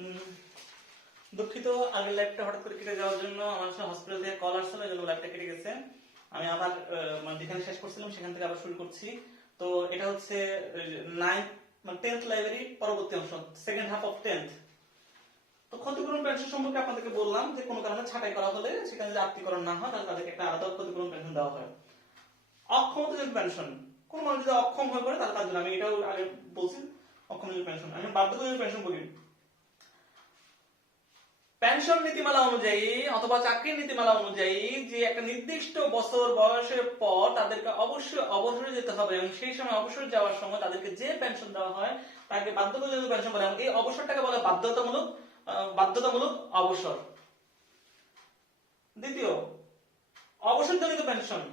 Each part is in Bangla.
উম, দুঃখিত, আগের লাইভটা হঠাৎ করে কেটে যাওয়ার জন্য আমার হসপিটাল থেকে কল আসছিল, এই জন্য লাইভটা কেটে গেছে। আমি আবার মানে যেখানে শেষ করছিলাম সেখান থেকে আবার শুরু করছি। তো এটা হচ্ছে 9th মানে 10th লাইব্রেরি পরবর্তী অংশ, সেকেন্ড হাফ অফ 10th। তো ক্ষতিপূরণ পেনশন সম্পর্কে আপনাদেরকে বললাম যে কোনো কারণে ছাঁটাই করা হলে সেখানে যদি আত্মীকরণ না হয় তাহলে তাদেরকে একটা আলাদা ক্ষতিপূরণ পেনশন দেওয়া হয়। অক্ষমতাজনিত পেনশন, কোন মানুষ যদি অক্ষম হয়ে পড়ে তাহলে তার জন্য, আমি এটাও আগে বলছি, অক্ষমতাজনিত পেনশন। আমি বার্ধক্যজনিত পেনশন বলি। পেনশন নীতিমালা অনুযায়ী অথবা চাকরির নীতিমালা অনুযায়ী যে একটা নির্দিষ্ট বছর বয়সের পর তাদেরকে অবশ্যই অবসরে যেতে হবে এবং সেই সময় অবসর যাওয়ার সময় তাদেরকে যে পেনশন দেওয়া হয় তাকে বাধ্যতামূলক পেনশন বলে, এবং এই অবসরটাকে বলে বাধ্যতামূলক অবসর। দ্বিতীয়, অবসরজনিত পেনশন।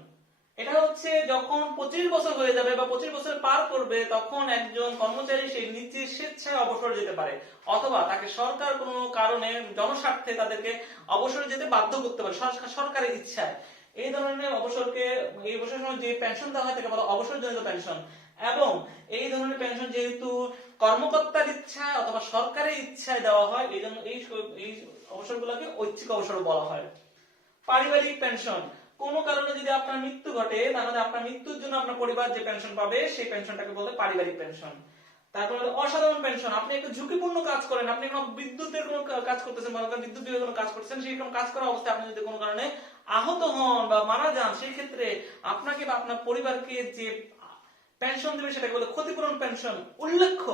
এটা হচ্ছে যখন 25 বছর হয়ে যাবে বা 25 বছর পার করবে তখন একজন কর্মচারী সেই নিজের স্বেচ্ছায় অবসর যেতে পারে, অথবা তাকে সরকার কোনো কারণে জনস্বার্থে তাদেরকে অবসরে যেতে বাধ্য করতে পারে সরকারের ইচ্ছায়। এই ধরনের অবসরকে, এই অবসরের সময় যে পেনশন দেওয়া হয় তাকে বলা অবসরজনিত পেনশন। এবং এই ধরনের পেনশন যেহেতু কর্মকর্তার ইচ্ছায় অথবা সরকারের ইচ্ছায় দেওয়া হয়, এই জন্য এই অবসরগুলোকে ঐচ্ছিক অবসর বলা হয়। পারিবারিক পেনশন, কোনো কারণে যদি আপনার মৃত্যু ঘটে তাহলে আপনার মৃত্যুর জন্য আপনার পরিবার যে পেনশন পাবে সেই পেনশনটাকে বলে পারিবারিক পেনশন। তারপর অসাধারণ পেনশন, আপনি একটা ঝুঁকিপূর্ণ কাজ করেন, আপনি কোনো বিদ্যুতের কোনো কাজ করতেছেন, মনে করেন বিদ্যুৎ বিভাগের কোনো কাজ করতেছেন, সেই রকম কাজ করা অবস্থায় আপনি যদি কোনো কারণে আহত হন বা মারা যান, সেই ক্ষেত্রে আপনাকে বা আপনার পরিবারকে যে পেনশন দেবে সেটাকে বলে ক্ষতিপূরণ পেনশন। উল্লেখ্য,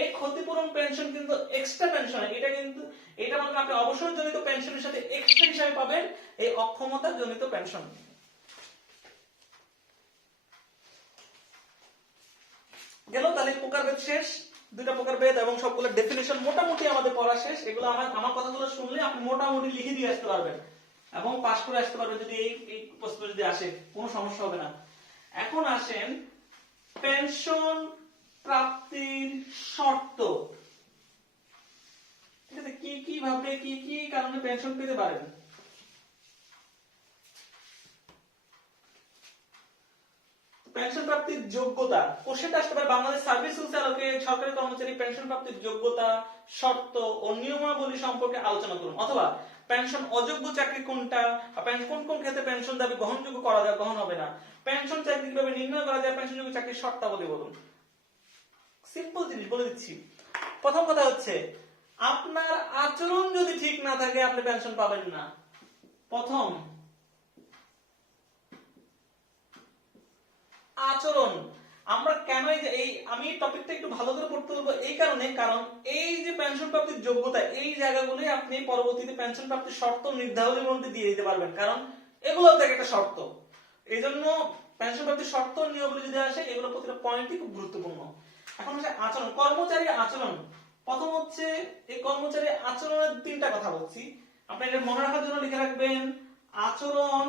এই ক্ষতিপূরণ পেনশন কিন্তু এক্সট্রা পেনশন, এটা মানে আপনি অবসরজনিত পেনশনের সাথে এক্সট্রা হিসাবে পাবেন এই অক্ষমতা জনিত পেনশন। গেল, তাহলে প্রকারভেদ শেষ, দুইটা প্রকারভেদ এবং সবগুলো ডেফিনিশন মোটামুটি আমাদের পড়া শেষ। এগুলো আমার কথাগুলো শুনলে আপনি মোটামুটি লিখে দিয়ে আসতে পারবেন এবং পাস করে আসতে পারবেন যদি এই প্রশ্ন যদি আসে, কোনো সমস্যা হবে না। এখন আসেন পেনশন প্রাপ্তির শর্ত। ঠিক আছে, কি কি ভাবে কি কি কারণে পেনশন পেতে পারেন। পেনশন প্রাপ্তির যোগ্যতা, কোশ্চেনটা আসতে পারে বাংলাদেশ সার্ভিস রুলস আলোকে সরকারি কর্মচারী পেনশন প্রাপ্তির যোগ্যতা, শর্ত ও নিয়মাবলী সম্পর্কে আলোচনা করুন। অথবা পেনশন অযোগ্য চাকরি কোনটা, কোন কোন ক্ষেত্রে পেনশন দাবি গ্রহণযোগ্য করা যায়, গ্রহণ হবে না, পেনশন চাকরি কিভাবে নির্ণয় করা যায়, পেনশনযোগ্য চাকরির শর্তাবলী বলুন। সিম্পল জিনিস বলে দিচ্ছি। প্রথম কথা হচ্ছে, আপনার আচরণ যদি ঠিক না থাকে আপনি পেনশন পাবেন না। প্রথম, আচরণ। আমরা কেন এই আমি টপিকটা একটু ভালো করে পড়তে বলবো এই কারণে, কারণ এই যে পেনশন প্রাপ্তির যোগ্যতা, এই জায়গাগুলোই আপনি পরবর্তীতে পেনশন প্রাপ্তির শর্ত নির্ধারণের মধ্যে দিয়ে দিতে পারবেন, কারণ এগুলো থেকে একটা শর্ত। এই জন্য পেনশন প্রাপ্তির শর্ত নিয়মগুলো যদি আসে, এগুলো প্রতিটা পয়েন্টই খুব গুরুত্বপূর্ণ। এখন হচ্ছে আচরণ, কর্মচারী আচরণ। প্রথম হচ্ছে এই কর্মচারী আচরণের তিনটা কথা বলছি, আপনি এটা মনে রাখার জন্য লিখে রাখবেন। আচরণ,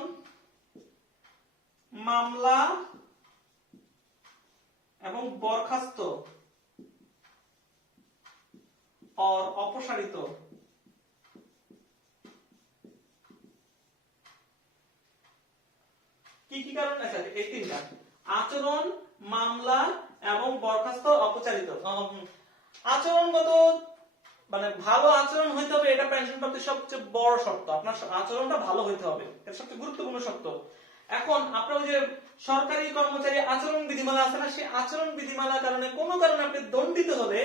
মামলা এবং বরখাস্ত और অপসারিত। কি কি কারণ আছে এই তিনটা, আচরণ, মামলা এবং বরখাস্ত, অপসারিত। আচরণগত মানে ভালো আচরণ হইতে হবে, এটা পেনশন প্রাপ্তির সবচেয়ে বড় শর্ত। আপনার আচরণটা ভালো হইতে হবে, এটা সবচেয়ে গুরুত্বপূর্ণ শর্ত। এখন আপনার ওই যে সরকারি কর্মচারী আচরণ বিধিমালা আছে না, সেই আচরণ বিধিমালার কারণে কোনো কারণে আপনি দণ্ডিত হলে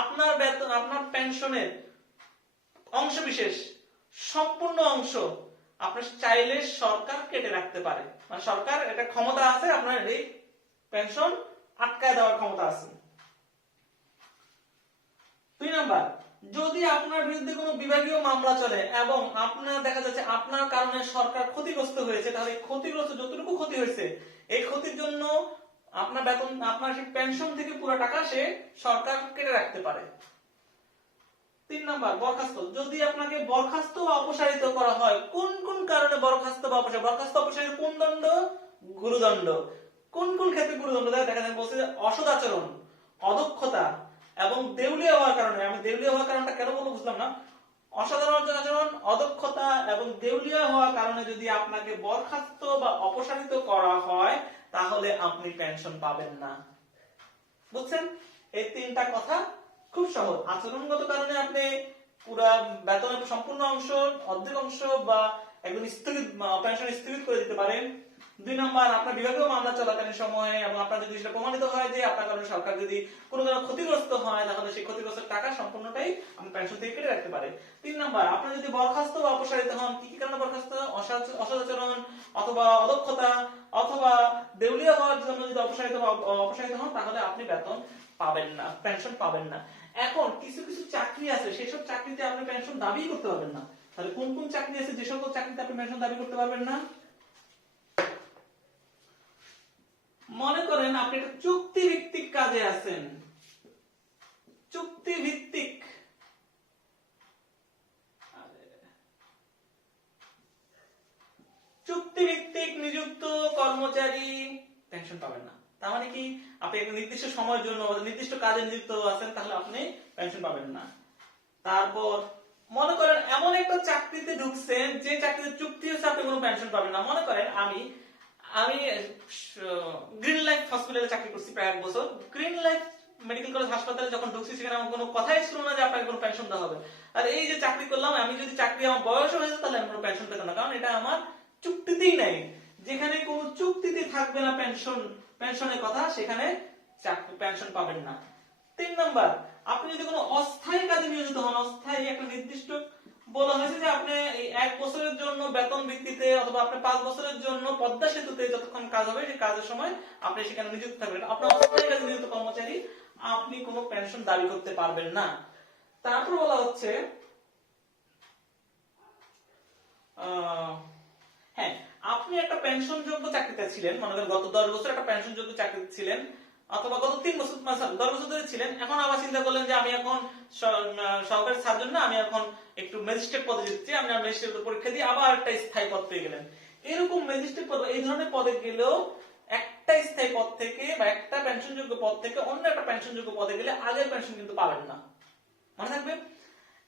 আপনার বেতন, আপনার পেনশনের অংশ বিশেষ, সম্পূর্ণ অংশ আপনার চাইলে সরকার কেটে রাখতে পারে, মানে সরকার এটা ক্ষমতা আছে, আপনার এই পেনশন আটকায় দেওয়ার ক্ষমতা আছে। 2 নাম্বার, যদি আপনার বিরুদ্ধে কোনো বিভাগীয় মামলা চলে এবং আপনার দেখা যাচ্ছে আপনার কারণে সরকার ক্ষতিগ্রস্ত হয়েছে, তাহলে ক্ষতিগ্রস্ত যতটুকু ক্ষতি হয়েছে এই ক্ষতির জন্য আপনার বেতন, আপনার সেই পেনশন থেকে পুরো টাকা সে সরকার কেটে রাখতে পারে। 3 নাম্বার, বরখাস্ত। যদি আপনাকে বরখাস্ত বা অপসারিত করা হয়, কোন কোন কারণে বরখাস্ত বা অপসারিত, বরখাস্ত অপসারিত কোন দণ্ড, গুরুদণ্ড। কোন কোন ক্ষেত্রে গুরুদণ্ড দেখা যায়, বলছে অসদাচরণ, অদক্ষতা এবং দেউলিয়া হওয়ার কারণে। আমি দেউলিয়া হওয়ার কারণটা কেন বলবো বুঝলাম না। অসাধারণ আচরণ, অদক্ষতা এবং দেউলিয়া হওয়ার কারণে যদি আপনাকে বরখাস্ত বা অপসারিত করা হয় তাহলে আপনি পেনশন পাবেন না। বুঝছেন? এই তিনটা কথা খুব সহজ। আচরণগত কারণে আপনি পুরা বেতনের সম্পূর্ণ অংশ, অর্ধেক অংশ বা একদম স্থগিত, পেনশন স্থগিত করে দিতে পারেন। 2 নাম্বার, আপনার বিভাগীয় মামলা চলাকালীন সময়ে এবং আপনার যদি সেটা প্রমাণিত হয় যে আপনার কারণে সরকার যদি কোনো কারণে ক্ষতিগ্রস্ত হয়, তাহলে সেই ক্ষতিগ্রস্ত টাকা সম্পূর্ণটাই আপনি পেনশন থেকে কেটে রাখতে পারে। 3 নাম্বার, আপনি যদি বরখাস্ত বা অপসারিত হন, কি কি কারণে বরখাস্ত? অসদাচরণ অথবা অদক্ষতা অথবা দেউলিয়া হওয়ার জন্য যদি অপসারিত হন, তাহলে আপনি বেতন পাবেন না, পেনশন পাবেন না। এখন কিছু কিছু চাকরি আছে, সেসব চাকরিতে আপনি পেনশন দাবি করতে পারবেন না। তাহলে কোন কোন চাকরি আছে যে সকল চাকরিতে আপনি পেনশন দাবি করতে পারবেন না? মনে করেন আপনি একটা চুক্তি ভিত্তিক কাজে আছেন, চুক্তি ভিত্তিক নিযুক্ত কর্মচারী পেনশন পাবেন না। তার মানে কি, আপনি একটা নির্দিষ্ট সময়ের জন্য নির্দিষ্ট কাজে নিযুক্ত আছেন, তাহলে আপনি পেনশন পাবেন না। তারপর মনে করেন এমন একটা চাকরিতে ঢুকছেন যে চাকরিতে চুক্তি হচ্ছে, আপনি কোনো পেনশন পাবেন না। মনে করেন আমি গ্রিন লাইফ হসপিটালে চাকরি করছি প্রায় 1 বছর। গ্রিন লাইফ মেডিকেল কলেজ হাসপাতালে যখন ঢুকছি, সেখানে আমার কোনো কথাই ছিল না যে আপনাকে কোনো পেনশন দেওয়া হবে। আর এই যে চাকরি করলাম, আমি যদি চাকরি আমার বয়স হয়ে যেত, তাহলে আমি কোনো পেনশন পেতাম না, কারণ এটা আমার চুক্তিতেই নাই। যেখানে কোনো চুক্তিতে থাকবে না পেনশনের কথা, সেখানে চাকরি পেনশন পাবেন না। 3 নাম্বার, আপনি যদি কোনো অস্থায়ী কাজে নিয়োজিত হন, অস্থায়ী একটা নির্দিষ্ট বলা হয়েছে যে আপনি এই 1 বছরের জন্য বেতন ভিত্তিতে অথবা আপনি 5 বছরের জন্য পদ্মা সেতুতে যতক্ষণ কাজ হবে, সেই কাজের সময় আপনি সেখানে নিযুক্ত থাকবেন, আপনার অস্থায়ী কাজে নিযুক্ত কর্মচারী, আপনি কোনো পেনশন দাবি করতে পারবেন না। তারপর বলা হচ্ছে হ্যাঁ, আপনি একটা পেনশন যোগ্য চাকরিতে ছিলেন, মনে করেন গত 10 বছর একটা পেনশন যোগ্য চাকরিতে ছিলেন, অথবা গত 3 বছর 10 বছর ধরে ছিলেন। এখন আবার চিন্তা করলেন যে আমি এখন সরকারি সার্জন না, আমি এখন একটু ম্যাজিস্ট্রেট পদে যেতে, আপনি ম্যাজিস্ট্রেট পরীক্ষা দিয়ে আবার একটা স্থায়ী পদ পেয়ে গেলেন। এরকম ম্যাজিস্ট্রেট পদ, এই ধরনের পদে গেলেও একটা স্থায়ী পদ থেকে বা একটা পেনশন যোগ্য পদ থেকে অন্য একটা পেনশন যোগ্য পদে গেলে আগের পেনশন কিন্তু পাবেন না, মনে থাকবে।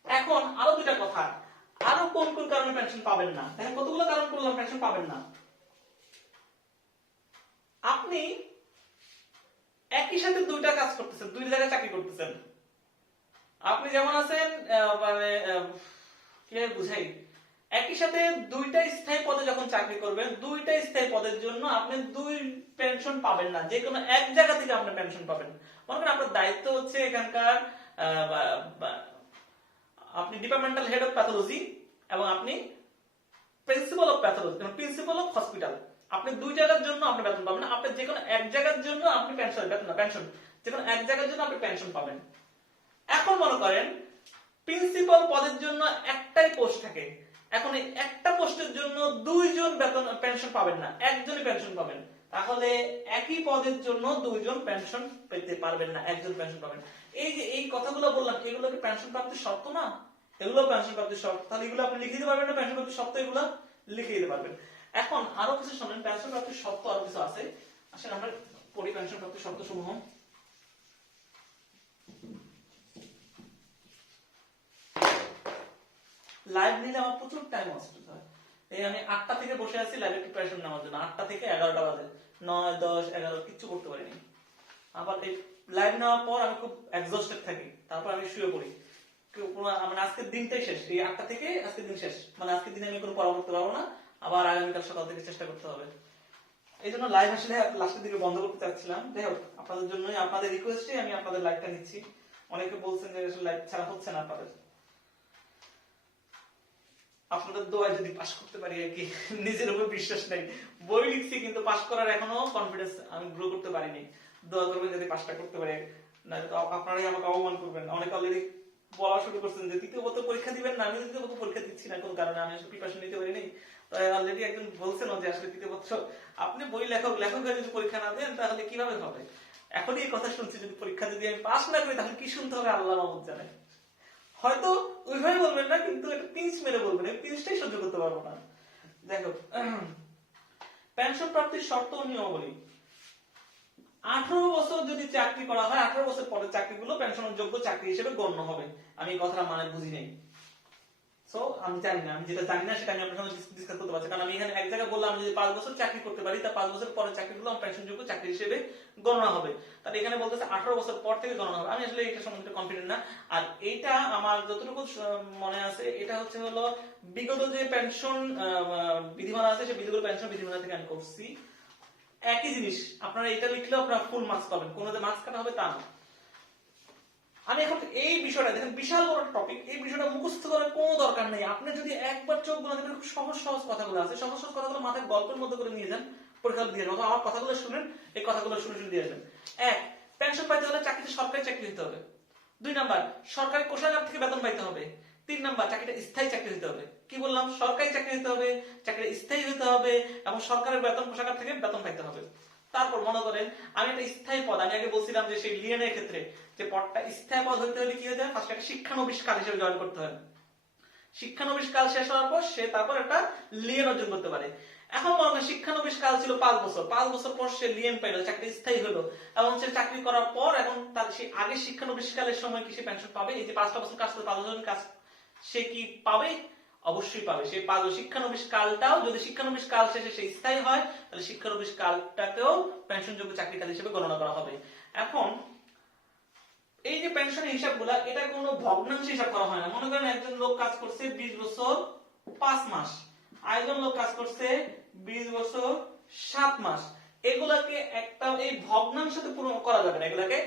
এখন আরো দুটা কথা, আরো কোন কোন কারণে পেনশন পাবেন না, দেখেন কতগুলো কারণ করলাম পেনশন পাবেন না। আপনি একই সাথে দুইটা কাজ করতেছেন, দুই জায়গায় চাকরি করতেছেন। আপনি যেমন আছেন, মানে কিভাবে বুঝাই, একই সাথে দুইটা স্থায়ী পদে যখন চাকরি করবেন, দুইটা স্থায়ী পদের জন্য আপনি দুই পেনশন পাবেন না, যে কোনো এক জায়গা থেকে আপনি পেনশন পাবেন। মনে করেন আপনার দায়িত্ব হচ্ছে এখানকার আপনি ডিপার্টমেন্টাল হেড অফ প্যাথোলজি এবং আপনি principal of pathology, principal of hospital. আপনি দুই জায়গার জন্য আপনি বেতন পাবেন না, আপনি যে কোনো এক জায়গার জন্য আপনি পেনশন, বেতন না পেনশন, যে কোনো এক জায়গার জন্য আপনি পেনশন পাবেন। এখন মনে করেন প্রিন্সিপাল পদের জন্য একটাই পোস্ট থাকে, এখন এই একটা পোস্টের জন্য দুইজন বেতন পেনশন পাবেন না, একজনই পেনশন পাবেন। তাহলে একই পদের জন্য দুইজন পেনশন পেতে পারবেন না, একজন পেনশন পাবেন। এই যে এই কথাগুলো বললাম, এগুলো কি পেনশন প্রাপ্তির শর্ত না? এগুলো পেনশন প্রাপ্তির শর্ত, তাহলে এগুলো আপনি লিখে দিতে পারবেন না, পেনশন প্রাপ্তির শর্ত এগুলো লিখে দিতে পারবেন। এখন আরো কিছু শুনেন, পেনশন প্রাপ্তির শর্ত আরো কিছু আছে, আসলে আমরা পড়ি পেনশন প্রাপ্তির শর্ত সমূহ। লাইভ নিলে আমার প্রচুর টাইম নষ্ট হয়, এই আমি 8টা থেকে বসে আছি লাইভের প্রিপারেশন নেওয়ার জন্য, 8টা থেকে 11টা বাজে, 9, 10, 11 কিচ্ছু করতে পারিনি। আবার এই লাইভ নেওয়ার পর আমি খুব এক্সস্টেড থাকি, তারপর আমি শুয়ে পড়ি, মানে আজকের দিনটাই শেষ, এই 8টা থেকে আজকের দিন শেষ, মানে আজকের দিনে আমি কোনো পড়া করতে পারবো না, আবার আগামীকাল সকাল থেকে চেষ্টা করতে হবে। এই জন্য লাইভ আসলে লাস্টের দিকে বন্ধ করতে চাচ্ছিলাম। যাই হোক, আপনাদের জন্যই, আপনাদের রিকোয়েস্টে আমি আপনাদের লাইভটা নিচ্ছি। অনেকে বলছেন যে আসলে লাইভ ছাড়া হচ্ছে না আপনাদের, আপনাদের দোয়ায় যদি পাস করতে পারি আর কি, নিজের উপর বিশ্বাস নাই, বই লিখছি কিন্তু পাস করার এখনো কনফিডেন্স আমি গ্রো করতে পারিনি। দোয়া করবেন যদি পাসটা করতে পারি, না তো আপনারাই আমাকে অপমান করবেন। অনেকে অলরেডি বলা শুরু করছেন যে তৃতীয় বছর পরীক্ষা দিবেন না, আমি তৃতীয় বছর পরীক্ষা দিচ্ছি না কোন কারণে, আমি আসলে প্রিপারেশন নিতে পারিনি। তো অলরেডি একজন বলছেন যে আসলে তৃতীয় বছর আপনি বই লেখক হয়ে যদি পরীক্ষা না দেন তাহলে কিভাবে হবে। এখনই এই কথা শুনছি, যদি পরীক্ষা যদি আমি পাস না করি তাহলে কি শুনতে হবে আল্লাহ মাহমুদ জানে। হয়তো ওইভাবে বলবেন না, কিন্তু একটা পিঞ্চ মেরে বলবেন, এই পিঞ্চটাই সহ্য করতে পারবো না। দেখো, পেনশন প্রাপ্তির শর্ত ও নিয়মাবলী। 18 বছর যদি চাকরি করা হয়, 18 বছর পরে চাকরিগুলো পেনশনের যোগ্য চাকরি হিসেবে গণ্য হবে। আমি এই কথাটা মানে বুঝি নাই। সো আমি জানি না, আমি যেটা জানি না সেটা আমি আপনার সঙ্গে ডিসকাস করতে পারছি, কারণ আমি এখানে এক জায়গায় বললাম আমি যদি 5 বছর চাকরি করতে পারি তা 5 বছর পরে চাকরিগুলো আমার পেনশনযোগ্য চাকরি হিসেবে গণনা হবে। তাহলে এখানে বলতেছে 18 বছর পর থেকে গণনা হবে। আমি আসলে এটা সম্বন্ধে কনফিডেন্ট না। আর এটা আমার যতটুকু মনে আছে এটা হলো বিগত যে পেনশন বিধিমালা আছে সেই বিগত পেনশন বিধিমালা থেকে আমি করছি। একই জিনিস আপনারা এটা লিখলেও আপনারা ফুল মার্কস পাবেন, কোনো যে মার্কস কাটা হবে তা না। আমি এখন এই বিষয়টা দেখেন বিশাল বড় টপিক, এই বিষয়টা মুখস্থ করার কোনো দরকার নেই। আপনি যদি একবার চোখ বন্ধ করে খুব সহজ সহজ কথাগুলো আছে, সহজ সহজ কথাগুলো মাথায় গল্পের মধ্যে করে নিয়ে যান, পরীক্ষা দিয়ে যান, আমার কথাগুলো শুনেন, এই কথাগুলো শুনে শুনে দিয়ে যাবেন। এক, পেনশন পাইতে হলে চাকরিতে সরকারি চাকরি হতে হবে। 2 নাম্বার, সরকারি কোষাগার থেকে বেতন পাইতে হবে। 3 নাম্বার, চাকরিটা স্থায়ী চাকরি হতে হবে। কি বললাম? সরকারি চাকরি হতে হবে, চাকরিটা স্থায়ী হতে হবে এবং সরকারের বেতন কোষাগার থেকে বেতন পাইতে হবে। তারপর মনে করেন আমি একটা স্থায়ী পদ, আমি আগে বলছিলাম যে সেই লিয়েনের ক্ষেত্রে যে পদটা স্থায়ী পদ হইতে হলে কি হতে হয়, ফার্স্ট একটা শিক্ষানবিশ কাল হিসেবে জয়েন করতে হয়। শিক্ষানবিশ কাল শেষ হওয়ার পর সে তারপর একটা লিয়েন অর্জন করতে পারে। এখন মনে করেন শিক্ষানবিশ কাল ছিল 5 বছর, 5 বছর পর সে লিয়েন পাইল, চাকরি স্থায়ী হলো এবং সে চাকরি করার পর এখন তার সেই আগে শিক্ষানবিশ কালের সময় কি সে পেনশন পাবে? এই যে 5টা বছর কাজ করে 5 বছর কাজ সে কি পাবে? অবশ্যই পাবে। সেই 5 শিক্ষানবিশ কালটাও যদি শিক্ষানবিশ কাল শেষে সে স্থায়ী হয় তাহলে শিক্ষানবিশ কালটাকেও পেনশনযোগ্য চাকরিকাল হিসেবে গণনা করা হবে। এখন এই যে পেনশনের হিসাবগুলা এটা কোনো ভগ্নাংশ হিসাব করা হয় না। মনে করেন একজন লোক কাজ করছে 20 বছর 5 মাস, আরেকজন লোক কাজ করছে 20 বছর 7 মাস, এগুলাকে একটা এই ভগ্নাংশতে পূরণ করা যাবে না, এগুলাকে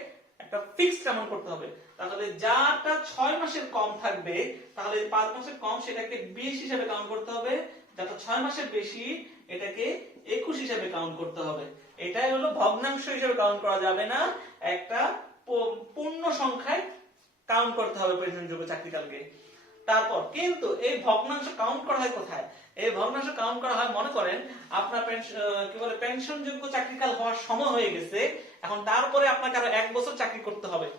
একটা ফিক্সড অ্যামাউন্ট করতে হবে। তাহলে যাটা 6 মাসের কম থাকবে তাহলে 5 মাসের কম সেটাকে 20 হিসেবে কাউন্ট করতে হবে, যেটা 6 মাসের বেশি এটাকে 21 হিসেবে কাউন্ট করতে হবে। এটাই হলো ভগ্নাংশ হিসেবে কাউন্ট করা যাবে না, একটা পূর্ণ সংখ্যায় কাউন্ট করতে হবে পেনশনযোগ্য চাকরিকালকে। তারপর কিন্তু এই ভগ্নাংশ কাউন্ট করা হয় কোথায়? এই ভগ্নাংশ কাউন্ট করা হয় মনে করেন আপনার কি বলে পেনশনযোগ্য চাকরিকাল হওয়ার সময় হয়ে গেছে, এখন তারপরে আপনাকে আরো 1 বছর চাকরি করতে হবে।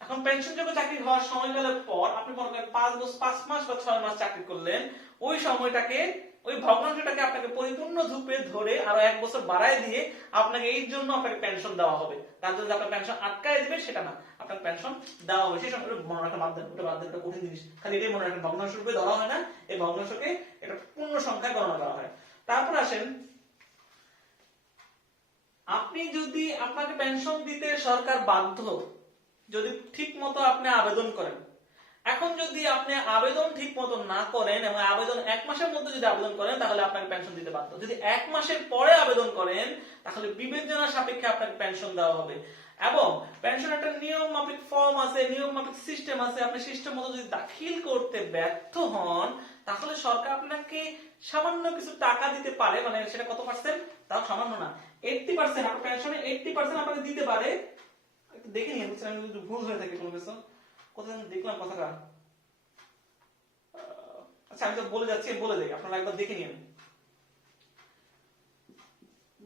এখন পেনশনযোগ্য চাকরি হওয়ার সময়কালের পর আপনি মনে করেন 5 মাস বা 6 মাস চাকরি করলেন, ওই সময়টাকে ওই ভগ্নাংশটাকে আপনাকে পরিপূর্ণ রূপে ধরে আরো 1 বছর বাড়ায় দিয়ে আপনাকে এই জন্য আপনাকে পেনশন দেওয়া হবে। তার জন্য আপনার পেনশন আটকায় দিবে সেটা না, আপনার পেনশন দেওয়া হবে। সেই সময় মনে রাখা বাদ দেন, ওটা বাদ দেন, এটা কঠিন জিনিস, খালি এটাই মনে রাখেন ভগ্নাংশ রূপে ধরা হয় না, এই ভগ্নাংশকে এটা পূর্ণ সংখ্যায় গণনা করা হয়। তারপর আসেন আপনি যদি আপনাকে পেনশন দিতে সরকার বাধ্য যদি ঠিক মতো আপনি আবেদন করেন। এখন যদি আপনি আবেদন ঠিক মতো না করেন এবং আবেদন 1 মাসের মধ্যে যদি আবেদন করেন তাহলে আপনাকে পেনশন দিতে বাধ্য। যদি 1 মাসের পরে আবেদন করেন তাহলে বিবেচনা সাপেক্ষে আপনাকে পেনশন দেওয়া হবে। এবং পেনশন একটা নিয়ম মাফিক ফর্ম আছে, নিয়ম মাফিক সিস্টেম আছে, আপনি সিস্টেম মতো যদি দাখিল করতে ব্যর্থ হন তাহলে সরকার আপনাকে সামান্য কিছু টাকা দিতে পারে, মানে সেটা কত পার্সেন্ট? তাও সামান্য না, 80% আপনার পেনশনে 80% আপনাকে দিতে পারে। দেখে নিয়ে বুঝছেন, আমি যদি ভুল হয়ে থাকে কোনো কিছু, কোথায় দেখলাম কথাটা, আচ্ছা আমি তো বলে যাচ্ছি, বলে দেই, আপনারা একবার দেখে নিন।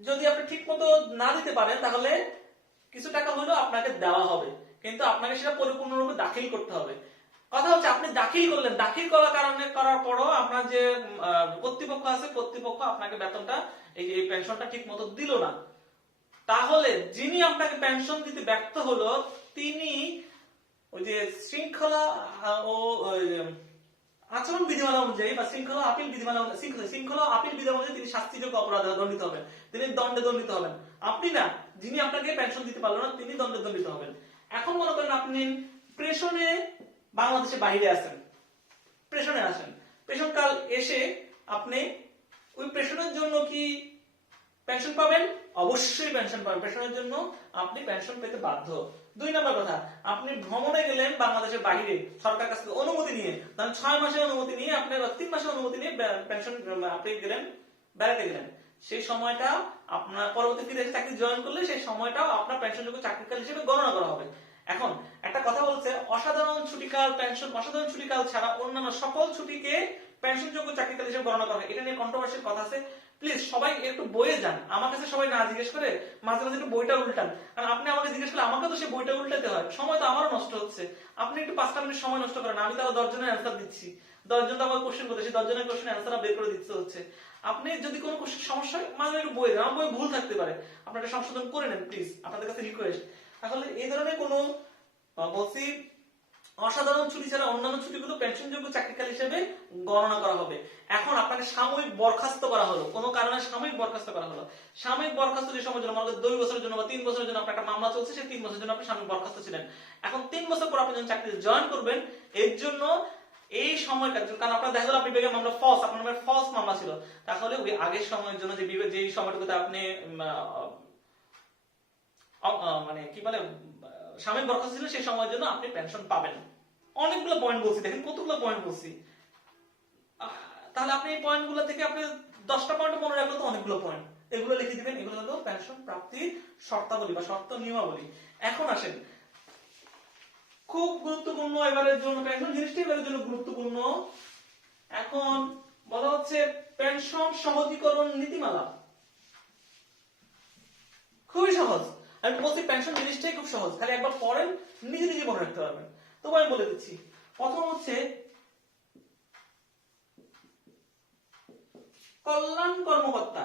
যদি আপনি ঠিক মতো না দিতে পারেন তাহলে কিছু টাকা হলেও আপনাকে দেওয়া হবে, কিন্তু আপনাকে সেটা পরিপূর্ণরূপে দাখিল করতে হবে। কথা হচ্ছে আপনি দাখিল করলেন, দাখিল করার পরও আপনার যে কর্তৃপক্ষ আছে, কর্তৃপক্ষ আপনাকে বেতনটা এই পেনশনটা ঠিক মতো দিল না, তাহলে যিনি আপনাকে পেনশন দিতে ব্যর্থ হলো তিনি ওই যে শৃঙ্খলা ও আচরণ বিধিমালা অনুযায়ী বা শৃঙ্খলা আপিল বিধিমালা শৃঙ্খলা আপিল বিধি অনুযায়ী তিনি শাস্তিযোগ্য অপরাধে দণ্ডিত হবেন, তিনি দণ্ডে দণ্ডিত হবেন। আপনি না, যিনি আপনাকে পেনশন দিতে পারলো না তিনি দণ্ডে দণ্ডিত হবেন। এখন মনে করেন আপনি প্রেষণে বাংলাদেশের বাইরে আছেন, প্রেষণে আসেন, প্রেষণকাল এসে আপনি ওই প্রেষণের জন্য কি পেনশন পাবেন? অবশ্যই পেনশন পাবেন, পেনশনের জন্য আপনি পেনশন পেতে বাধ্য। 2 নম্বর কথা, আপনি ভ্রমণে গেলেন বাংলাদেশের বাইরে সরকার কাছ থেকে অনুমতি নিয়ে, ধরেন 6 মাসের অনুমতি নিয়ে আপনি 3 মাসের অনুমতি নিয়ে পেনশন আপনি গেলেন, বেড়াতে গেলেন, সেই সময়টা আপনার পরবর্তী ফিরে এসে চাকরি জয়েন করলে সেই সময়টাও আপনার পেনশনযোগ্য চাকরিকাল হিসেবে গণনা করা হবে। এখন একটা কথা বলছে, অসাধারণ ছুটিকাল পেনশন, অসাধারণ ছুটিকাল ছাড়া অন্যান্য সকল ছুটিকে পেনশনযোগ্য চাকরিকাল হিসেবে গণনা করা হয়। এটা নিয়ে কন্ট্রোভার্সির কথা আছে, প্লিজ সবাই একটু বইয়ে যান। আমার কাছে সবাই না জিজ্ঞেস করে মাঝে মাঝে একটু বইটা উল্টান, কারণ আপনি আমাকে জিজ্ঞেস করলে আমাকে তো সেই বইটা উল্টাতে হয়, সময় তো আমারও নষ্ট হচ্ছে। আপনি একটু 5টা মিনিট সময় নষ্ট করেন, আমি তারা 10 জনের অ্যান্সার দিচ্ছি, 10 জন তো আমার কোশ্চেন করতেছি, 10 জনের কোশ্চেন অ্যান্সার বের করে দিতে হচ্ছে। আপনি যদি কোনো কোশ্চেন সমস্যা হয় মাঝে একটু বইয়ে যান, আমার বই ভুল থাকতে পারে, আপনারা সংশোধন করে নেন প্লিজ, আপনাদের কাছে রিকোয়েস্ট। তাহলে এই ধরনের কোনো বলছি অসাধারণ ছুটি ছাড়া অন্যান্য ছুটিগুলো পেনশনযোগ্য চাকরিকাল হিসেবে গণনা করা হবে। এখন আপনাকে সাময়িক বরখাস্ত করা হলো, কোনো কারণে সাময়িক বরখাস্ত করা হলো। সাময়িক বরখাস্ত যে সময়ের জন্য, মনে করেন 2 বছরের জন্য বা 3 বছরের জন্য আপনার একটা মামলা চলছে, সেই 3 বছরের জন্য আপনি সাময়িক বরখাস্ত ছিলেন। এখন 3 বছর পর আপনি যখন চাকরিতে জয়েন করবেন, এর জন্য এই সময়টা, কারণ আপনার দেখা গেল আপনি বিভাগের মামলা ফলস, আপনার নামে ফলস মামলা ছিল, তাহলে ওই আগের সময়ের জন্য যে সময়টুকুতে আপনি মানে কি বলে সাময়িক বরখাস্ত ছিল, সেই সময়ের জন্য আপনি পেনশন পাবেন। অনেকগুলো পয়েন্ট বলছি, দেখেন কতগুলো পয়েন্ট বলছি। তাহলে আপনি এই পয়েন্টগুলো থেকে আপনি 10টা পয়েন্ট মনে রাখলে তো অনেকগুলো পয়েন্ট, এগুলো লিখে দিবেন। এগুলো হলো পেনশন প্রাপ্তির শর্তাবলী বা শর্ত নিয়মাবলী। এখন আসেন, খুব গুরুত্বপূর্ণ এবারের জন্য, পেনশন জিনিসটা এবারের জন্য গুরুত্বপূর্ণ। এখন বলা হচ্ছে পেনশন সহজীকরণ নীতিমালা। খুবই সহজ, আমি বলছি পেনশন জিনিসটাই খুব সহজ, খালি একবার পড়েন, নিজে নিজে মনে রাখতে পারবেন। তবু আমি বলে দিচ্ছি, প্রথম হচ্ছে কল্যাণ কর্মকর্তা।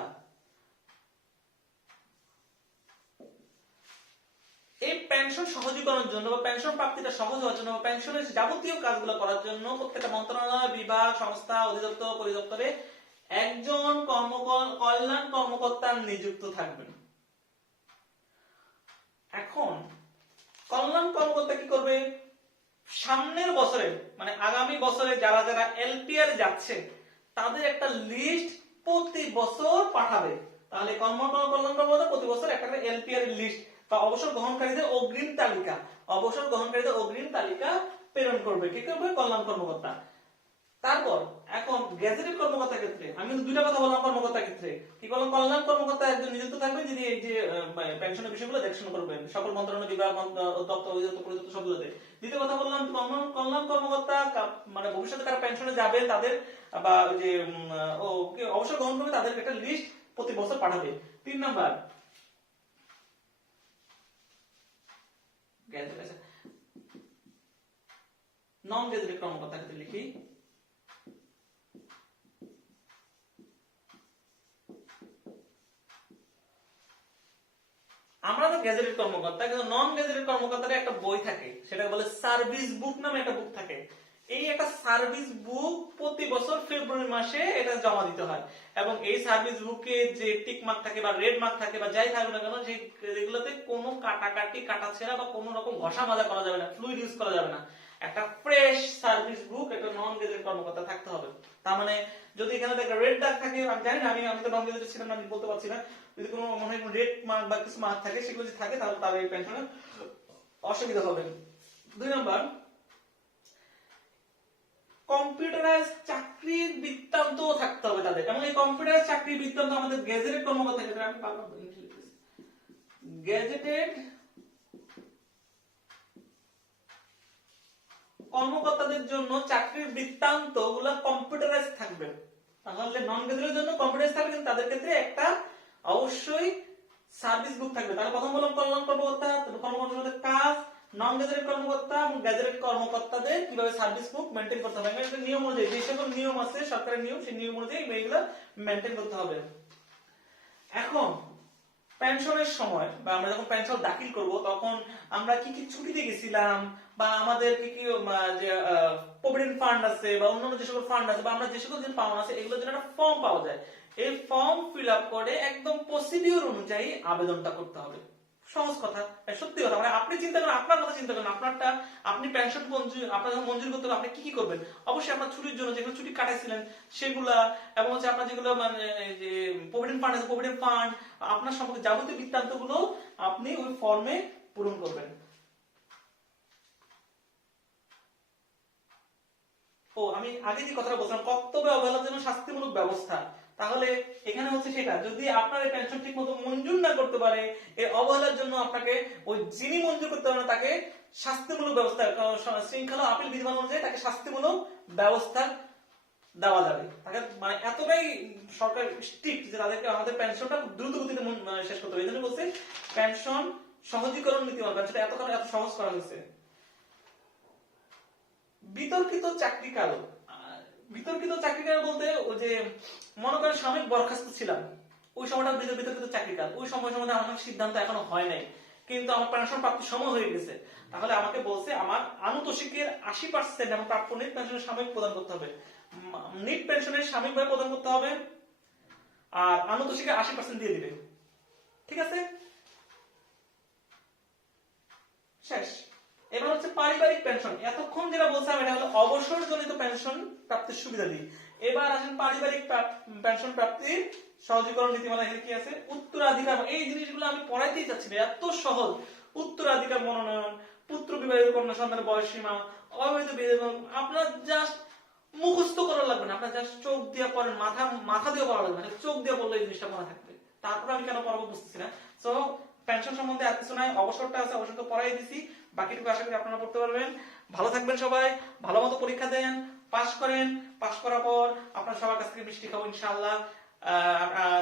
এই পেনশন সহজীকরণের জন্য বা পেনশন প্রাপ্তিটা সহজ হওয়ার জন্য বা পেনশনের যাবতীয় কাজগুলো করার জন্য প্রত্যেকটা মন্ত্রণালয়, বিভাগ, সংস্থা, অধিদপ্তর, পরিদপ্তরে একজন কল্যাণ কর্মকর্তা নিযুক্ত থাকবেন। এখন কল্যাণ কর্মকর্তা কি করবে? সামনের বছরে মানে আগামী বছরে যারা যারা এলপিআর যাচ্ছে তাদের একটা লিস্ট প্রতি বছর পাঠাবে। তাহলে কল্যাণ কর্মকর্তা প্রতি বছর একটা এলপিআর লিস্ট বা অবসর গ্রহণকারীদের অগ্রিম তালিকা প্রেরণ করবে। কি করবে? কল্যাণ কর্মকর্তা। তারপর এখন গেজেটেড কর্মকর্তার ক্ষেত্রে আমি কিন্তু দুইটা কথা বললাম। কর্মকর্তার ক্ষেত্রে কি বললাম? কল্যাণ কর্মকর্তা একজন নিযুক্ত থাকবেন, যিনি এই যে পেনশনের বিষয়গুলো দেখশন করবেন সকল মন্ত্রণালয়, বিভাগ, দপ্তর, অধিদপ্তর, পরিদপ্তর সবগুলোতে। দ্বিতীয় কথা বললাম কল্যাণ কর্মকর্তা মানে ভবিষ্যতে কারা পেনশনে যাবেন তাদের বা যে অবসর গ্রহণ করবে তাদের একটা লিস্ট প্রতি বছর পাঠাবে। 3 নাম্বার নন গেজেটেড কর্মকর্তার ক্ষেত্রে লিখি আমরা তো গেজেটেড কর্মকর্তা, কিন্তু নন গেজেটেড কর্মকর্তার একটা বই থাকে, সেটাকে বলে সার্ভিস বুক নামে একটা বুক থাকে। এই একটা সার্ভিস বুক প্রতি বছর ফেব্রুয়ারি মাসে এটা জমা দিতে হয়, এবং এই সার্ভিস বুকে যে টিক মার্ক থাকে বা রেড মার্ক থাকে বা যাই থাকবে না কেন, সেগুলোতে কোনো কাটাকাটি, কাটাছেঁড়া বা কোনো রকম ঘষা মাজা করা যাবে না, ফ্লুইড ইউজ করা যাবে না। একটা ফ্রেশ সার্ভিস বুক একটা নন গেজেটেড কর্মকর্তা থাকতে হবে। তার মানে যদি এখানে একটা রেড দাগ থাকে, আমি জানি না, আমি তো নন গেজেটেড ছিলাম না, আমি বলতে পারছি না, যদি কোনো মনে হয় রেড মার্ক বা কিছু মার্ক থাকে, সেগুলো যদি থাকে তাহলে তার এই পেনশনে অসুবিধা হবে। 2 নাম্বার কম্পিউটারাইজ চাকরির বৃত্তান্ত থাকতে হবে তাদের, এবং এই কম্পিউটারাইজ চাকরির বৃত্তান্ত আমাদের গেজেটেড কর্মকর্তা ক্ষেত্রে আমি পাবো। গেজেটেড কর্মকর্তাদের জন্য চাকরির বৃত্তান্ত গুলো কম্পিউটারাইজ থাকবে। তাহলে নন গেজেটের জন্য কম্পিউটারাইজ থাকবে, কিন্তু তাদের ক্ষেত্রে একটা অবশ্যই সার্ভিস বুক থাকবে। তাহলে প্রথম বললাম কল্যাণ কর্মকর্তাদের কাজ, নন গেজেটেড কর্মকর্তা এবং গেজেটেড কর্মকর্তাদের কিভাবে সার্ভিস বুক মেইনটেইন করতে হবে, একটা নিয়ম অনুযায়ী যে সকল নিয়ম আছে সরকারের নিয়ম, সেই নিয়ম অনুযায়ী এইগুলো মেইনটেইন করতে হবে। এখন পেনশনের সময় বা আমরা যখন পেনশন দাখিল করব তখন আমরা কি কি ছুটিতে গেছিলাম বা আমাদের কি কি যে প্রভিডেন্ট ফান্ড আছে বা অন্যান্য যে সকল ফান্ড আছে বা আমরা যে সকল যে পাওনা আছে, এগুলোর জন্য একটা ফর্ম পাওয়া যায়। এই ফর্ম ফিল আপ করে একদম প্রসিডিউর অনুযায়ী আবেদনটা করতে হবে। সহজ কথা, সত্যি কথা। মানে আপনি চিন্তা করেন, আপনার কথা চিন্তা করেন, আপনারটা আপনি পেনশন আপনার যখন মঞ্জুর করতে হবে আপনি কি কি করবেন। অবশ্যই আপনার ছুটির জন্য যেগুলো ছুটি কাটাইছিলেন সেগুলা, এবং হচ্ছে আপনার যেগুলো মানে যে প্রভিডেন্ট ফান্ড আছে প্রভিডেন্ট ফান্ড, আপনার সম্পর্কে যাবতীয় বৃত্তান্ত গুলো আপনি ওই ফর্মে পূরণ করবেন। আমি আগে যে কথাটা বলছিলাম, কর্তব্য অবহেলার জন্য শাস্তিমূলক ব্যবস্থা, তাহলে এখানে হচ্ছে সেটা, যদি আপনার এই পেনশন ঠিক মতো মঞ্জুর না করতে পারে, এই অবহেলার জন্য আপনাকে ওই যিনি মঞ্জুর করতে পারে তাকে শাস্তিমূলক ব্যবস্থা, শৃঙ্খলা আপিল বিধিমালা অনুযায়ী তাকে শাস্তিমূলক ব্যবস্থা দেওয়া যাবে। তাকে মানে এতটাই সরকার স্ট্রিক্ট যে তাদেরকে আমাদের পেনশনটা দ্রুত গতিতে শেষ করতে হবে। এই জন্য বলছে পেনশন সহজীকরণ নীতিমালা, পেনশনটা এত সহজ করা হয়েছে। বিতর্কিত চাকরিকাল, বিতর্কিত চাকরিকাল বলতে ওই যে মনে করেন সাময়িক বরখাস্ত ছিলাম, ওই সময়টা বিতর্কিত চাকরিকাল, ওই সময়ের মধ্যে আমার সিদ্ধান্ত এখনো হয় নাই, কিন্তু আমার পেনশন প্রাপ্তির সময় হয়ে গেছে। তাহলে আমাকে বলছে আমার আনুতোষিকের 80% এবং প্রাপ্য নিট পেনশনের সাময়িক প্রদান করতে হবে। নিট পেনশনের সাময়িকভাবে প্রদান করতে হবে আর আনুতোষিকের 80% দিয়ে দিবে। ঠিক আছে, শেষ। এবার হচ্ছে পারিবারিক পেনশন। এতক্ষণ যেটা বলছিলাম এটা হলো অবসরজনিত পেনশন প্রাপ্তির সুবিধাদি। এবার আসেন পারিবারিক পেনশন প্রাপ্তির সহজীকরণ নীতিমালা। এখানে কি আছে? উত্তরাধিকার। এই জিনিসগুলো আমি পড়াইতেই চাচ্ছি না, এত সহজ। উত্তরাধিকার মনোনয়ন, পুত্র বিবাহিত কন্যা সন্তানের বয়স সীমা, অবৈধ বিয়ে, আপনার জাস্ট মুখস্থ করা লাগবে না, আপনার জাস্ট চোখ দিয়ে পড়েন, মাথা দিয়ে পড়া লাগবে না, চোখ দিয়ে পড়লে এই জিনিসটা মনে থাকবে। তারপর আমি কেন পড়াবো বুঝতেছি না। সো পেনশন সম্বন্ধে আর কিছু নাই, অবসরটা আছে, অবসর তো পড়াই দিছি, বাকিটুকু আশা করি আপনারা পড়তে পারবেন। ভালো থাকবেন সবাই, ভালো মতো পরীক্ষা দেন, পাস করেন। পাস করার পর আপনার সবার কাছ থেকে মিষ্টি খাবো ইনশাআল্লাহ।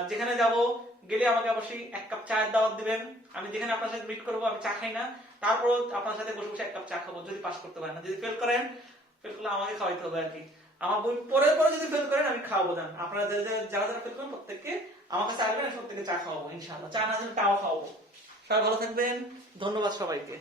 যেখানে যাব গেলে আমাকে অবশ্যই 1 কাপ চায়ের দাওয়াত দিবেন। আমি যেখানে আপনার সাথে মিট করবো আমি চা খাই না, তারপর আপনার সাথে বসে বসে 1 কাপ চা খাবো যদি পাস করতে পারেন। যদি ফেল করেন, ফেল করলে আমাকে খাওয়াইতে হবে আর কি। আমার বই পরে পরে যদি ফেল করেন আমি খাওয়াবো দেন। আপনারা যারা যারা ফেল করেন প্রত্যেককে আমার কাছে আসবেন, প্রত্যেককে চা খাওয়াবো ইনশাআল্লাহ। চা না দিলে তাও খাওয়াবো। সবাই ভালো থাকবেন, ধন্যবাদ সবাইকে।